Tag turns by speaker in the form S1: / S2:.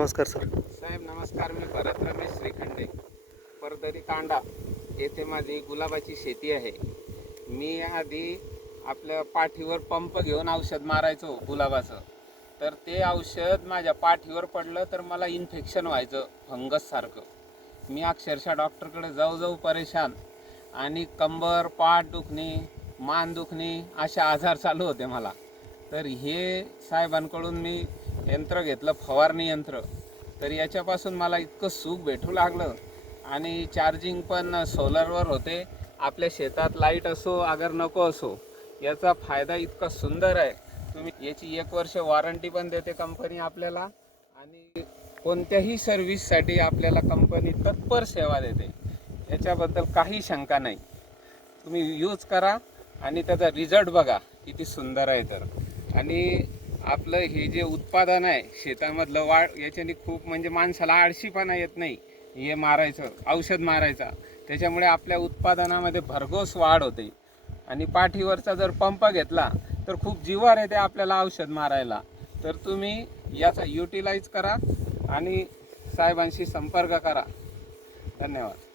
S1: नमस्कार सर.
S2: साहेब नमस्कार. मी परत रमेश श्रीखंडे. परदरी तांडा येथे माझी गुलाबाची शेती आहे. मी आधी आपल्या पाठीवर पंप घेऊन औषध मारायचो गुलाबाचं. तर ते औषध माझ्या पाठीवर पडलं तर मला इन्फेक्शन व्हायचं फंगससारखं मी अक्षरशः डॉक्टरकडे जाऊ जाऊ परेशान. आणि कंबर पाठ दुखणे मान दुखणे असे आजार चालू होते मला. तर हे साहेबांकडून मी यंत्र घेतलं फवारणी यंत्र. तर याच्यापासून मला इतकं सुख भेटू लागलं. आणि चार्जिंग पण सोलरवर होते. आपल्या शेतात लाइट असो अगर नको असो याचा फायदा इतका सुंदर आहे. तुम्ही याची एक वर्ष वॉरंटी पण देते कंपनी आपल्याला. आणि कोणत्याही सर्व्हिससाठी आपल्याला कंपनी तत्पर सेवा देते. याच्याबद्दल काही शंका नाही. तुम्ही यूज करा आणि त्याचा रिझल्ट बघा. किती सुंदर आहे तर. आणि आपलं हे जे उत्पादन आहे शेतामधलं वाढ याच्याने खूप म्हणजे माणसाला आळशीपणा येत नाही. हे मारायचं औषध मारायचा. त्याच्यामुळे आपल्या उत्पादनामध्ये भरघोस वाढ होते. आणि पाठीवरचा जर पंप घेतला तर खूप जीवार येते आपल्याला औषध मारायला. तर तुम्ही याचा युटिलाइज करा आणि साहेबांशी संपर्क करा. धन्यवाद.